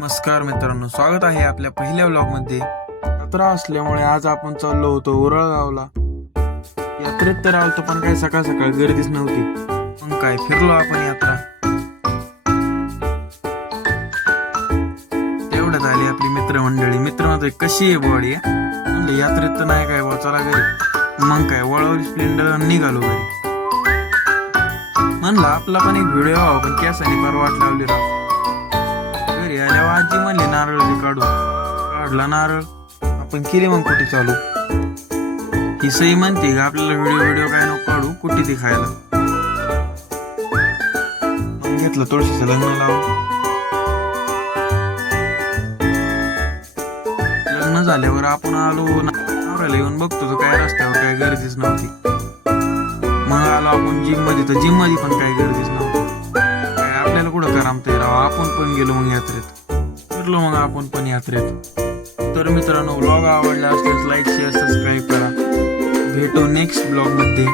नमस्कार मित्रांनो, स्वागत आहे आपल्या पहिल्या व्लॉगमध्ये। यात्रा असल्यामुळे आज आपण चाललो होतो उरळगावला। यात्रेत तर आलतो पण काय सकाळ सकाळ गर्दीच नव्हती। मग काय फिरलो आपण यात्रा। तेवढ्यात आली आपली मित्रमंडळी। मित्र म्हणते कशी आहे बॉडी? म्हणलं यात्रेत तर नाही काय बा, चला घरी। मग काय वळवली स्प्लेंडर आणि निघालो घरी। म्हणलं आपला पण एक व्हिडिओ हवा, पण केसाने फार वाट लावली राव। घरी आल्यावर आजी म्हणली नारळ काढला नारळ, आपण केली मग कुठे चालू। ही सई म्हणते का आपल्याला व्हिडिओ काय नको काढू, कुठे ती खायला। मग घेतलं तुळशीचं लग्न लावून। लग्न झाल्यावर आपण आलो नवऱ्याला येऊन बघतो तर काय रस्त्यावर काय गर्दीच नव्हती। मग आलो आपण जिम मध्ये, तर जिम मध्ये पण काही गर्दीच नव्हती। काय आपल्याला कुठं करामतंय राव। आपण पण गेलो मग यात्रेत, फिरलो मग आपण पण यात्रेत। तर मित्रांनो, व्लॉग आवडला असल्यास लाईक शेअर सबस्क्राईब करा। भेटू नेक्स्ट ब्लॉग मध्ये।